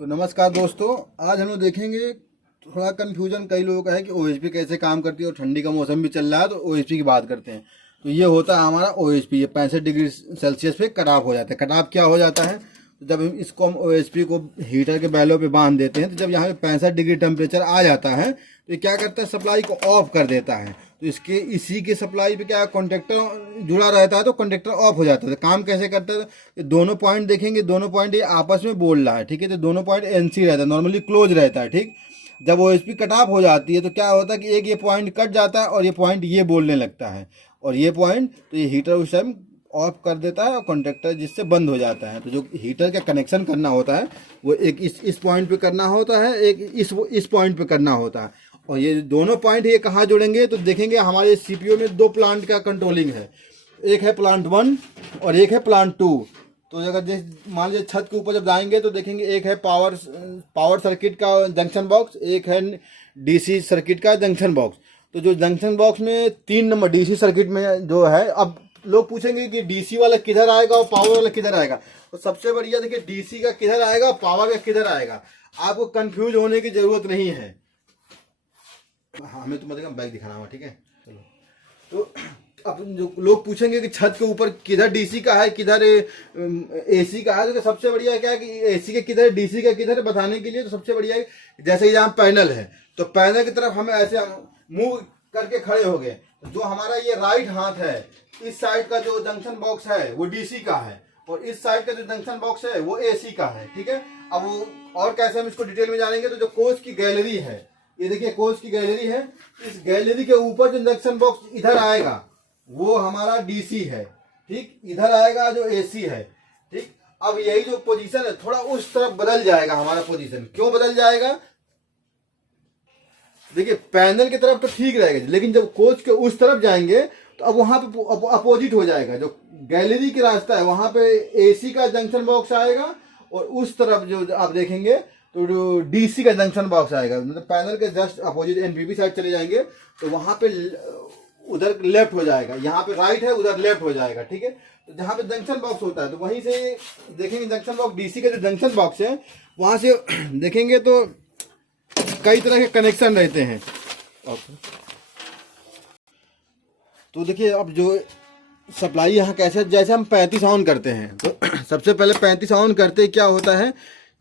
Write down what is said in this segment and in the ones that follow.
तो नमस्कार दोस्तों, आज हम लोग देखेंगे थोड़ा कन्फ्यूजन कई लोगों का है कि ओएचपी कैसे काम करती है। और ठंडी का मौसम भी चल रहा है तो ओएचपी की बात करते हैं। तो ये होता है हमारा ओएचपी, ये 65 डिग्री सेल्सियस पे कट ऑफ हो जाता है। कट ऑफ क्या हो जाता है, तो जब हम इसको हम ओएचपी को हीटर के बैलों पे बांध देते हैं तो जब यहाँ पे 65 डिग्री टेम्परेचर आ जाता है तो ये क्या करता है, सप्लाई को ऑफ कर देता है। तो इसके इसी के सप्लाई पे क्या कॉन्ट्रेक्टर जुड़ा रहता है तो कॉन्ट्रेक्टर ऑफ हो जाता है। तो काम कैसे करता है, ये दोनों पॉइंट देखेंगे, दोनों पॉइंट ये आपस में बोल रहा है, ठीक है। तो दोनों पॉइंट एनसी रहता है, नॉर्मली क्लोज रहता है, ठीक। जब ओएचपी कट ऑफ हो जाती है तो क्या होता है कि एक ये पॉइंट कट जाता है और ये पॉइंट ये बोलने लगता है, और ये पॉइंट तो ये हीटर उस टाइम ऑफ कर देता है और कॉन्ट्रेक्टर जिससे बंद हो जाता है। तो जो हीटर का कनेक्शन करना होता है वो एक इस पॉइंट पे करना होता है, एक इस पॉइंट पे करना होता है। और ये दोनों पॉइंट ये कहाँ जुड़ेंगे, तो देखेंगे हमारे सीपीयू में दो प्लांट का कंट्रोलिंग है, एक है प्लांट 1 और एक है प्लांट 2। तो अगर मान लीजिए छत के ऊपर जब जाएंगे तो देखेंगे एक है पावर सर्किट का जंक्शन बॉक्स, एक है डीसी सर्किट का जंक्शन बॉक्स। तो जो जंक्शन बॉक्स में 3 नंबर डीसी सर्किट में जो है, अब लोग पूछेंगे कि डीसी वाला किधर आएगा और पावर वाला किधर आएगा। तो सबसे बढ़िया देखिए, डीसी का किधर आएगा, पावर का किधर आएगा, आपको कंफ्यूज होने की जरूरत नहीं है। हाँ, हमें तो मतलब बैग दिखाना हुआ, ठीक है। चलो, तो अब जो लोग पूछेंगे कि छत के ऊपर किधर डीसी का है, किधर एसी का है, तो सबसे बढ़िया क्या है कि एसी के किधर डीसी का किधर बताने के लिए तो सबसे बढ़िया है, जैसे यहाँ पैनल है तो पैनल की तरफ हमें ऐसे मूव करके खड़े हो गए। तो जो हमारा ये राइट हाथ है, इस साइड का जो जंक्शन बॉक्स है वो डीसी का है और इस साइड का जो जंक्शन बॉक्स है वो एसी का है, ठीक है। अब वो और कैसे हम इसको डिटेल में जानेंगे, तो जो कोच की गैलरी है, ये देखिए कोच की गैलरी है, इस गैलरी के ऊपर जो जंक्शन बॉक्स इधर आएगा वो हमारा डीसी है, ठीक। इधर आएगा जो एसी है, ठीक। अब यही जो पोजीशन है थोड़ा उस तरफ बदल जाएगा हमारा पोजीशन। क्यों बदल जाएगा, देखिए पैनल की तरफ तो ठीक रहेगा, लेकिन जब कोच के उस तरफ जाएंगे तो अब वहां पे अपोजिट हो जाएगा। जो गैलरी की रास्ता है वहां पे एसी का जंक्शन बॉक्स आएगा और उस तरफ जो आप देखेंगे तो जो डीसी का जंक्शन बॉक्स आएगा। मतलब पैनल के जस्ट अपोजिट एनपीपी साइड चले जाएंगे तो वहां पे उधर लेफ्ट हो जाएगा, यहाँ पे राइट है उधर लेफ्ट हो जाएगा, ठीक है। तो जहाँ पे जंक्शन बॉक्स होता है तो वहीं से देखेंगे जंक्शन बॉक्स, डीसी का जो जंक्शन बॉक्स है वहां से देखेंगे तो कई तरह के कनेक्शन रहते हैं। तो देखिए अब जो सप्लाई यहाँ कैसे, जैसे हम 35 ऑन करते हैं तो सबसे पहले 35 ऑन करते क्या होता है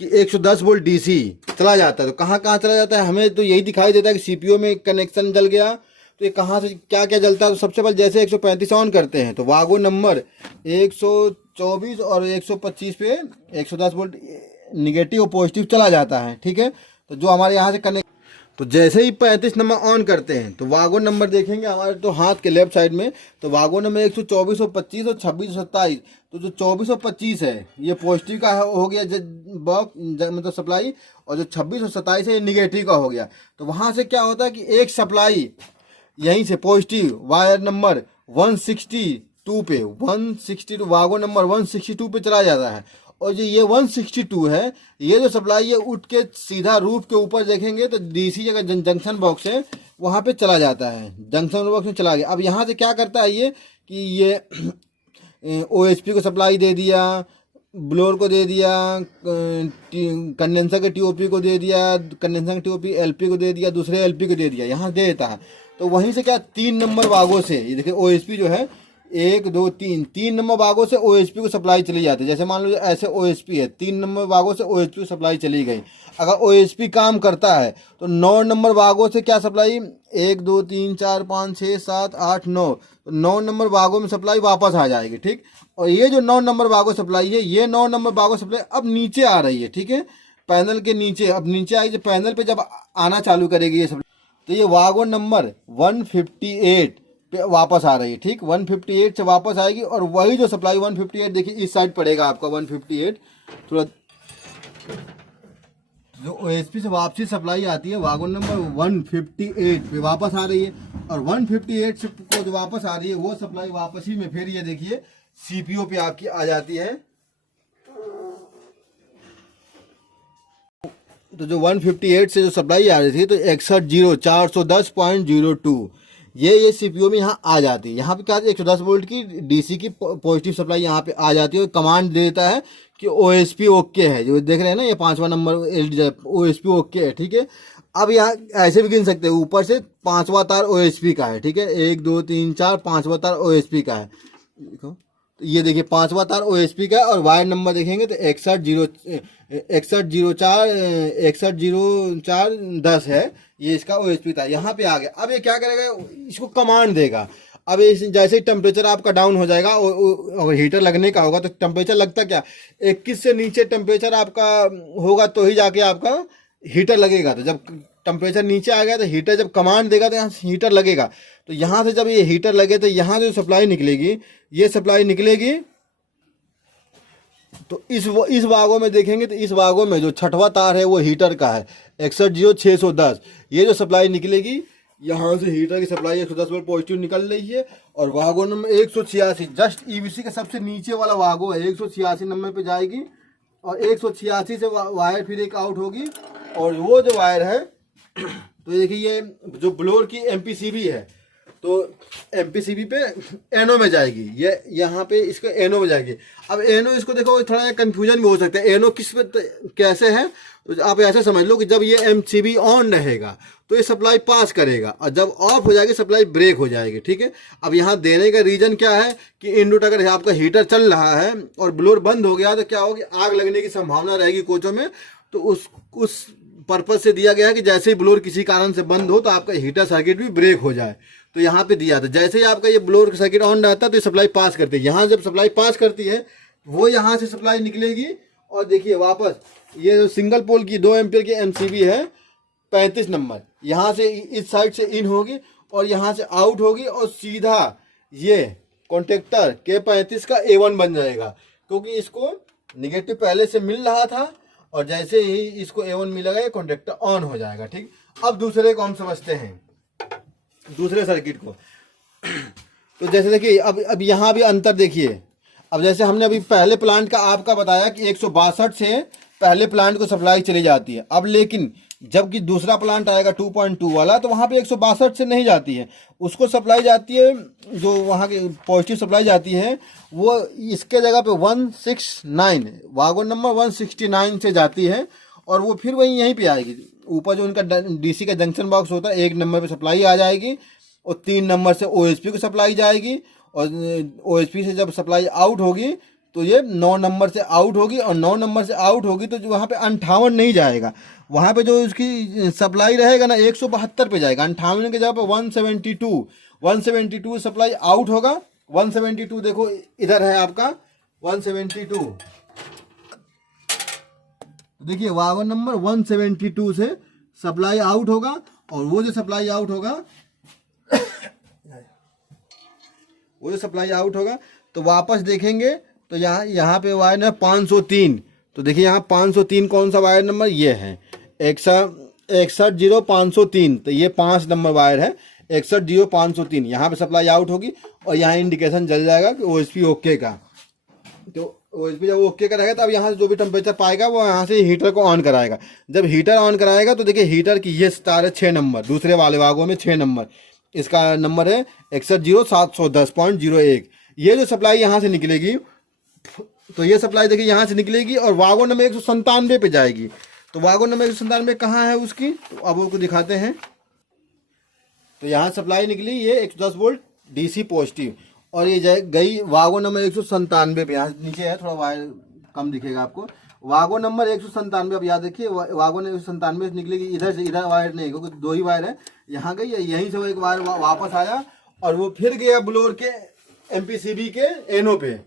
कि 110 वोल्ट डीसी चला जाता है। तो कहाँ कहाँ चला जाता है, हमें तो यही दिखाई देता है कि सीपीयू में कनेक्शन जल गया तो ये कहाँ से क्या क्या जलता है। तो सबसे पहले जैसे 135 ऑन करते हैं तो वागो नंबर 124 और 125 पे 110 वोल्ट निगेटिव और पॉजिटिव चला जाता है, ठीक है। तो जो हमारे यहाँ से कनेक्ट, तो जैसे ही 35 नंबर ऑन करते हैं तो वागो नंबर देखेंगे हमारे तो हाथ के लेफ्ट साइड में, तो वागो नंबर 124 और 25 और 26 और 27। तो जो 24 और 25 है ये पॉजिटिव का हो गया बॉक्स मतलब सप्लाई, और जो 26 और 27 है ये निगेटिव का हो गया। तो वहाँ से क्या होता है कि एक सप्लाई यहीं से पॉजिटिव वायर नंबर 162 पे 162 वागो नंबर 162 पे चला जाता है। और जो ये 162 है, ये जो सप्लाई है उठ के सीधा रूफ के ऊपर देखेंगे तो डीसी जगह जंक्शन बॉक्स है वहाँ पे चला जाता है, जंक्शन बॉक्स में चला गया। अब यहाँ से क्या करता है ये कि ये ओएचपी को सप्लाई दे दिया, ब्लोअर को दे दिया, कंडेंसर के टीओपी को दे दिया, कंडेंसर के टीओपी एलपी को दे दिया, दूसरे एलपी को दे दिया, यहाँ दे देता है। तो वहीं से क्या 3 नंबर वागों से ये देखिए ओएचपी जो है 1 2 3 नंबर वागों से ओएचपी को सप्लाई चली जाती है। जैसे मान लो ऐसे ओएचपी है, 3 नंबर वागों से ओएचपी को सप्लाई चली गई। अगर ओएचपी काम करता है तो 9 नंबर वागों से क्या सप्लाई 1 2 3 4 5 6 7 8 9, 9 नंबर वागों में सप्लाई वापस आ जाएगी, ठीक। और ये जो 9 नंबर वागों सप्लाई है, ये 9 नंबर वागों सप्लाई अब नीचे आ रही है, ठीक है, पैनल के नीचे। अब नीचे आएगी, जब पैनल पे जब आना चालू करेगी ये सप्लाई तो ये वागो नंबर 158 पे वापस आ रही है, ठीक। 158 से वापस आएगी और वही जो सप्लाई 158 देखिए इस साइड पड़ेगा आपका 158, थोड़ा जो ओएचपी से वापसी सप्लाई आती है वागो नंबर 158 पे वापस आ रही है। और 158 से को जो वापस आ रही है वो सप्लाई वापसी में फिर ये देखिए सीपीयू पे आपकी आ जाती है। तो जो 158 से जो सप्लाई आ रही थी तो 610410.02 ये सीपीयू में यहाँ आ जाती है। यहाँ पे क्या 110 वोल्ट की डीसी की पॉजिटिव सप्लाई यहाँ पे आ जाती है, और कमांड देता है कि ओएसपी ओके है। जो देख रहे हैं ना ये 5वां नंबर एलईडी ओएसपी ओके है, ठीक है। अब यहाँ ऐसे भी गिन सकते हैं, ऊपर से 5वां तार ओएसपी का है, ठीक है, 1 2 3 4 5वां तार ओएसपी का है। देखो ये देखिए 5वां तार ओएसपी का है, और वायर नंबर देखेंगे तो 6104 है, ये इसका ओएसपी था। यहाँ पे आ गया। अब ये क्या करेगा, इसको कमांड देगा। अब इस जैसे ही टेम्परेचर आपका डाउन हो जाएगा, और हीटर लगने का होगा तो टेम्परेचर लगता क्या 21 से नीचे टेम्परेचर आपका होगा तो ही जाके आपका हीटर लगेगा। तो जब टेम्परेचर नीचे आ गया तो हीटर जब कमांड देगा तो यहाँ हीटर लगेगा। तो यहाँ से जब ये हीटर लगे तो यहाँ जो सप्लाई निकलेगी, ये सप्लाई निकलेगी। तो इस वागों में देखेंगे तो इस वागों में जो 6वां तार है वो हीटर का है 610610। ये जो सप्लाई निकलेगी यहाँ से हीटर की सप्लाई 110 वोल्ट पॉजिटिव निकल रही है। और वागो नंबर 186 जस्ट ईबीसी का सबसे नीचे वाला वागो है, 186 नंबर पे जाएगी, और 186 से वायर फिर एक आउट होगी। और वो जो वायर है तो देखिए ये जो ब्लोअर की एमपीसीबी है, तो एमपीसीबी पे एनो में जाएगी, ये यहाँ पे इसका एनो में जाएगी। अब एनो इसको देखो थोड़ा कंफ्यूजन भी हो सकता है, एनो किस पे कैसे है, तो आप ऐसे समझ लो कि जब ये एमसीबी ऑन रहेगा तो ये सप्लाई पास करेगा, और जब ऑफ हो जाएगी सप्लाई ब्रेक हो जाएगी, ठीक है। अब यहाँ देने का रीजन क्या है कि इनडोट अगर आपका हीटर चल रहा है और ब्लोअर बंद हो गया तो क्या होगी, आग लगने की संभावना रहेगी कोचों में। तो उस पर्पज से दिया गया है कि जैसे ही ब्लोअर किसी कारण से बंद हो तो आपका हीटर सर्किट भी ब्रेक हो जाए। तो यहाँ पे दिया था जैसे ही आपका ये ब्लोअर सर्किट ऑन रहता है तो ये सप्लाई पास करती है। यहाँ जब सप्लाई पास करती है वो यहाँ से सप्लाई निकलेगी, और देखिए वापस ये जो सिंगल पोल की 2 एम्पियर की एमसीबी है 35 नंबर, यहाँ से इस साइड से इन होगी और यहाँ से आउट होगी, और सीधा ये कॉन्टेक्टर K35 का A1 बन जाएगा, क्योंकि इसको निगेटिव पहले से मिल रहा था, और जैसे ही इसको A1 मिलेगा ये कॉन्टेक्टर ऑन हो जाएगा, ठीक। अब दूसरे को हम समझते हैं, दूसरे सर्किट को। तो जैसे देखिए अब यहाँ भी अंतर देखिए। अब जैसे हमने अभी पहले प्लांट का आपका बताया कि 162 से पहले प्लांट को सप्लाई चली जाती है। अब लेकिन जबकि दूसरा प्लांट आएगा 2.2 वाला तो वहाँ पे 162 से नहीं जाती है, उसको सप्लाई जाती है, जो वहाँ की पॉजिटिव सप्लाई जाती है वो इसके जगह पे 169 वागन नंबर 169 से जाती है, और वो फिर वही यहीं पे आएगी। ऊपर जो उनका डीसी का जंक्शन बॉक्स होता है 1 नंबर पे सप्लाई आ जाएगी, और 3 नंबर से ओएसपी को सप्लाई जाएगी, और ओएसपी से जब सप्लाई आउट होगी तो ये 9 नंबर से आउट होगी, और 9 नंबर से आउट होगी तो जो वहाँ पे 58 नहीं जाएगा, वहाँ पे जो उसकी सप्लाई रहेगा ना 172 पे जाएगा। 58 के जगह पे 172 सप्लाई आउट होगा। 172 देखो इधर है आपका 172, देखिए वागन नंबर 172 से सप्लाई आउट होगा, और वो जो सप्लाई आउट होगा तो वापस देखेंगे तो यहाँ पे वायर नंबर 503। तो देखिए यहाँ 503 कौन सा वायर नंबर, ये है 610503, तो ये 5 नंबर वायर है 610503। यहाँ पे सप्लाई आउट होगी, और यहाँ इंडिकेशन जल जाएगा कि ओएसपी ओके का। तो ओएसपी जब ओके का रहेगा तो अब यहाँ से जो भी टेम्परेचर पाएगा वो यहाँ से हीटर को ऑन कराएगा। जब हीटर ऑन कराएगा तो देखिए हीटर की ये तार है 6 नंबर, दूसरे वाले भागों में 6 नंबर, इसका नंबर है 610710.01। ये जो सप्लाई यहाँ से निकलेगी, तो ये सप्लाई देखिए यहाँ से निकलेगी और वागन नंबर 197 पे जाएगी। तो वागन नंबर 197 कहाँ है उसकी, तो अब वो को दिखाते हैं। तो यहाँ सप्लाई निकली ये 110 वोल्ट डीसी पॉजिटिव, और ये गई वागन नंबर 197 पे। यहाँ नीचे है, थोड़ा वायर कम दिखेगा आपको। वागन नंबर 197, अब याद रखिए वागन 197 से निकलेगी इधर से, इधर वायर नहीं क्योंकि 2 ही वायर है। यहाँ गई, यहीं से एक वायर वापस आया, और वो फिर गया ब्लोअर के एमपीसीबी के एनो पे,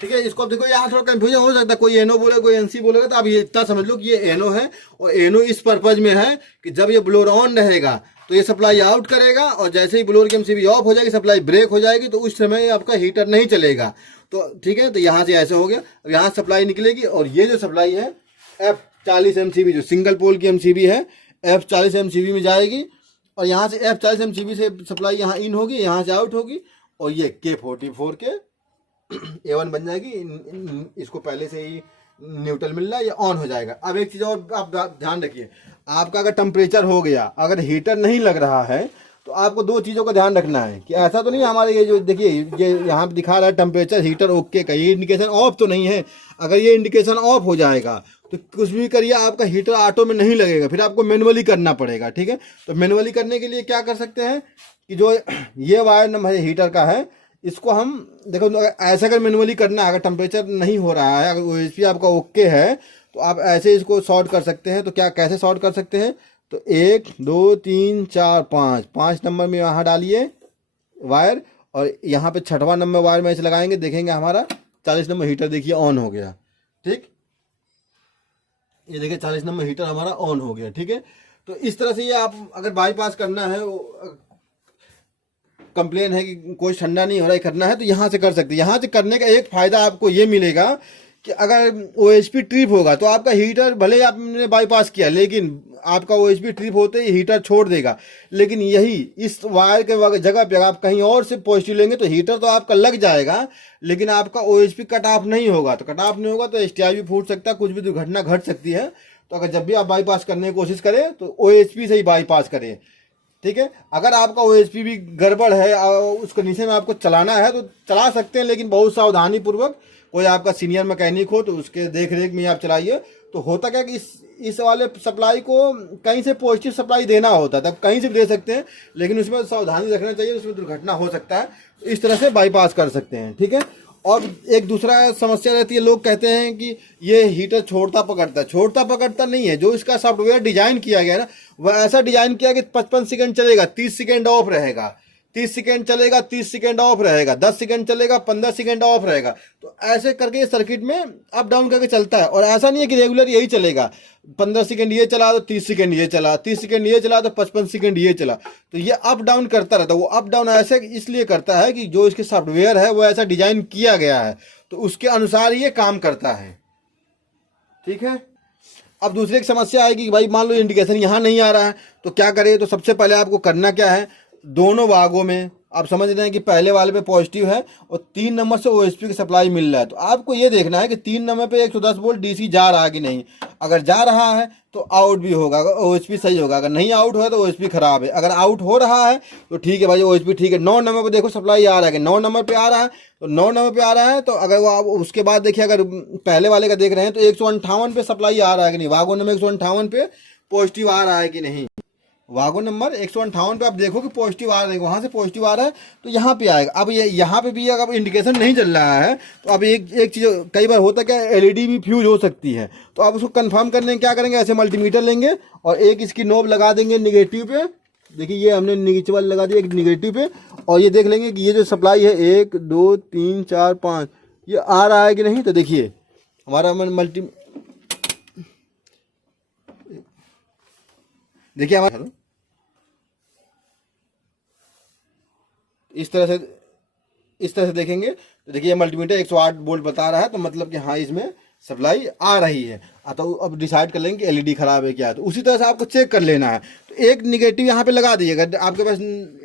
ठीक है। इसको देखो यहाँ थोड़ा कंफ्यूजन हो सकता है, कोई एनो बोले कोई एनसी बोलेगा, तो आप ये इतना समझ लो कि ये एनो है, और एनो इस पर्पज में है कि जब ये ब्लोअर ऑन रहेगा तो ये सप्लाई आउट करेगा, और जैसे ही ब्लोअर की एमसीबी ऑफ हो जाएगी सप्लाई ब्रेक हो जाएगी, तो उस समय आपका हीटर नहीं चलेगा। तो ठीक है, तो यहाँ से ऐसे हो गया। अब यहाँ सप्लाई निकलेगी, और ये जो सप्लाई है F40 एमसीबी जो सिंगल पोल की एमसीबी है F40 एमसीबी में जाएगी, और यहाँ से F40 एमसीबी से सप्लाई यहाँ इन होगी, यहाँ से आउट होगी, और ये K44 के A1 बन जाएगी। इसको पहले से ही न्यूट्रल मिल रहा है, ये ऑन हो जाएगा। अब एक चीज़ और आप ध्यान रखिए, आपका अगर टेम्परेचर हो गया, अगर हीटर नहीं लग रहा है तो आपको दो चीज़ों का ध्यान रखना है कि ऐसा तो नहीं हमारे ये जो देखिए ये यहाँ पे दिखा रहा है टेम्परेचर हीटर ओके का, ये इंडिकेशन ऑफ तो नहीं है। अगर ये इंडिकेशन ऑफ हो जाएगा तो कुछ भी करिए आपका हीटर ऑटो में नहीं लगेगा, फिर आपको मैनुअली करना पड़ेगा। ठीक है, तो मैनुअली करने के लिए क्या कर सकते हैं कि जो ये वायर नंबर हीटर का है इसको हम देखो ऐसा अगर मैनुअली करना है, अगर टेम्परेचर नहीं हो रहा है, अगर OHP आपका ओके है तो आप ऐसे इसको शॉर्ट कर सकते हैं। तो क्या कैसे शॉर्ट कर सकते हैं, तो 1 2 3 4 5 5 नंबर में यहाँ डालिए वायर, और यहाँ पे 6वां नंबर वायर में ऐसे लगाएंगे, देखेंगे हमारा 40 नंबर हीटर देखिए ऑन हो गया। ठीक, ये देखिए 40 नंबर हीटर हमारा ऑन हो गया। ठीक है, तो इस तरह से ये आप अगर बाईपास करना है, कंप्लेन है कि कोई ठंडा नहीं हो रहा है करना है, तो यहाँ से कर सकते हैं। यहाँ से करने का एक फ़ायदा आपको ये मिलेगा कि अगर OHP ट्रिप होगा तो आपका हीटर भले ही आपने बाईपास किया, लेकिन आपका OHP ट्रिप होते ही हीटर छोड़ देगा। लेकिन यही इस वायर के जगह पे आप कहीं और से पॉजिटिव लेंगे तो हीटर तो आपका लग जाएगा, लेकिन आपका OHP कट ऑफ नहीं होगा। तो कट ऑफ नहीं होगा तो STI भी फूट सकता है, कुछ भी दुर्घटना घट सकती है। तो अगर जब भी आप बाईपास करने की कोशिश करें तो OHP से ही बाईपास करें। ठीक है, अगर आपका OHP भी गड़बड़ है उस कंडीशन में आपको चलाना है तो चला सकते हैं, लेकिन बहुत सावधानी पूर्वक। कोई आपका सीनियर मैकेनिक हो तो उसके देख रेख में आप चलाइए। तो होता क्या कि इस वाले सप्लाई को कहीं से पॉजिटिव सप्लाई देना होता है, तब कहीं से भी दे सकते हैं, लेकिन उसमें सावधानी रखना चाहिए, उसमें दुर्घटना हो सकता है। इस तरह से बाईपास कर सकते हैं। ठीक है, और एक दूसरा समस्या रहती है, लोग कहते हैं कि ये हीटर छोड़ता पकड़ता है। छोड़ता पकड़ता नहीं है, जो इसका सॉफ्टवेयर डिजाइन किया गया है ना, वह ऐसा डिजाइन किया कि 55 सेकंड चलेगा, 30 सेकंड ऑफ रहेगा, 30 सेकंड चलेगा, 30 सेकंड ऑफ रहेगा, 10 सेकंड चलेगा, 15 सेकंड ऑफ रहेगा। तो ऐसे करके ये सर्किट में अप डाउन करके चलता है। और ऐसा नहीं है कि रेगुलर यही चलेगा, 15 सेकंड ये चला तो 30 सेकंड ये चला, 30 सेकंड ये चला तो 55 सेकंड ये चला। तो ये अप डाउन करता रहता है। वो अप डाउन ऐसे इसलिए करता है कि जो इसके सॉफ्टवेयर है वो ऐसा डिजाइन किया गया है, तो उसके अनुसार ये काम करता है। ठीक है, अब दूसरी एक समस्या आएगी कि भाई मान लो इंडिकेशन यहाँ नहीं आ रहा है तो क्या करें। तो सबसे पहले आपको करना क्या है, दोनों भागों में आप समझ रहे हैं कि पहले वाले पे पॉजिटिव है और 3 नंबर से OHP की सप्लाई मिल रहा है, तो आपको ये देखना है कि 3 नंबर पे 110 वोल्ट DC जा रहा है कि नहीं। अगर जा रहा है तो आउट भी होगा, अगर OHP सही होगा। अगर नहीं आउट हुआ तो OHP खराब है। अगर आउट हो रहा है तो ठीक है भाई, OHP ठीक है। 9 नंबर पे देखो सप्लाई आ रहा है कि 9 नंबर पे आ रहा है, तो 9 नंबर पे आ रहा है। तो अगर वो आप उसके बाद देखिए, अगर पहले वाले का देख रहे हैं तो 158 पे सप्लाई आ रहा है कि नहीं, वागो नंबर 158 पे पॉजिटिव आ रहा है कि नहीं। वागो नंबर 158 पे आप देखो कि पॉजिटिव आ रहा है, वहाँ से पॉजिटिव आ रहा है तो यहाँ पे आएगा। अब ये यहाँ पे भी अगर इंडिकेशन नहीं चल रहा है तो अब एक चीज़ कई बार होता है क्या, LED भी फ्यूज हो सकती है। तो आप उसको कंफर्म करने क्या करेंगे, ऐसे मल्टीमीटर लेंगे और एक इसकी नोब लगा देंगे निगेटिव पे। देखिए ये हमने नीचे वाले लगा दिया एक निगेटिव पे, और ये देख लेंगे कि ये जो सप्लाई है 1 2 3 4 5 ये आ रहा है कि नहीं। तो देखिए हमारा देखिए हमारा इस तरह से देखेंगे तो देखिए मल्टीमीटर 108 वोल्ट बता रहा है, तो मतलब कि हाँ इसमें सप्लाई आ रही है। तो अब डिसाइड कर लेंगे कि LED खराब है क्या है। तो उसी तरह से आपको चेक कर लेना है। तो एक निगेटिव यहाँ पे लगा दीजिएगा। आपके पास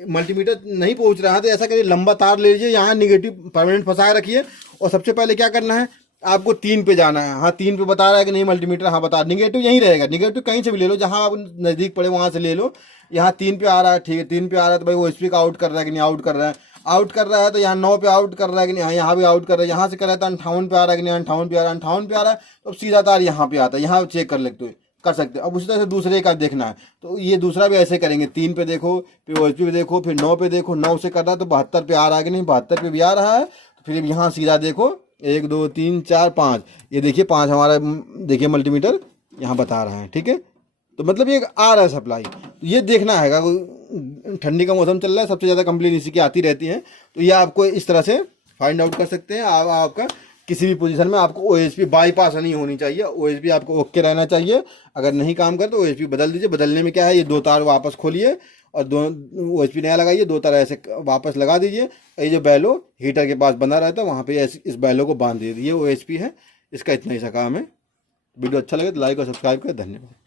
मल्टीमीटर नहीं पहुँच रहा है तो ऐसा करिए, लंबा तार ले लीजिए, यहाँ निगेटिव परमानेंट फंसा रखिए, और सबसे पहले क्या करना है, आपको 3 पे जाना है। हाँ 3 पे बता रहा है कि नहीं मल्टीमीटर, हाँ बता, निगेटिव यहीं रहेगा। निगेटिव कहीं से भी ले लो, जहाँ आप नज़दीक पड़े वहाँ से ले लो। यहाँ 3 पे आ रहा है, ठीक है 3 पे आ रहा है तो भाई OHP का आउट कर रहा है कि नहीं, आउट कर रहा है। आउट कर रहा है तो यहाँ 9 पे आउट कर रहा है कि नहीं, हाँ यहाँ भी आउट कर रहा है। यहाँ से कर रहा है तो 58 पे आ रहा है कि नहीं, 58 पे आ रहा है, 58 पे आ रहा है तो अब सीधा तार यहाँ पे आता है, यहाँ चेक कर लेते कर सकते हैं। अब उसी तरह से दूसरे का देखना है, तो ये दूसरा भी ऐसे करेंगे। 3 पे देखो, फिर OHP पे देखो, फिर 9 पे देखो, 9 से कर रहा है तो 72 पे आ रहा है कि नहीं, 72 पे भी आ रहा है। तो फिर यहाँ सीधा देखो 1 2 3 4 5, ये देखिए 5 हमारा देखिए मल्टीमीटर यहाँ बता रहा है। ठीक है, तो मतलब ये आ रहा है सप्लाई। तो ये देखना है, ठंडी का मौसम चल रहा है, सबसे ज़्यादा कंप्लेन इसी की आती रहती हैं। तो ये आपको इस तरह से फाइंड आउट कर सकते हैं। आपका किसी भी पोजीशन में आपको OHP बाईपास नहीं होनी चाहिए, OHP आपको ओके रहना चाहिए। अगर नहीं काम कर तो OHP बदल दीजिए। बदलने में क्या है, ये 2 तार वापस खोलिए और 2 OHP नया लगाइए, 2 तार ऐसे वापस लगा दीजिए। ये जो बैलो हीटर के पास बंधा रहता है वहाँ पे इस बैलो को बांध दीजिए। ये OHP है, इसका इतना ही सा काम है। वीडियो अच्छा लगे तो लाइक और सब्सक्राइब करें। धन्यवाद।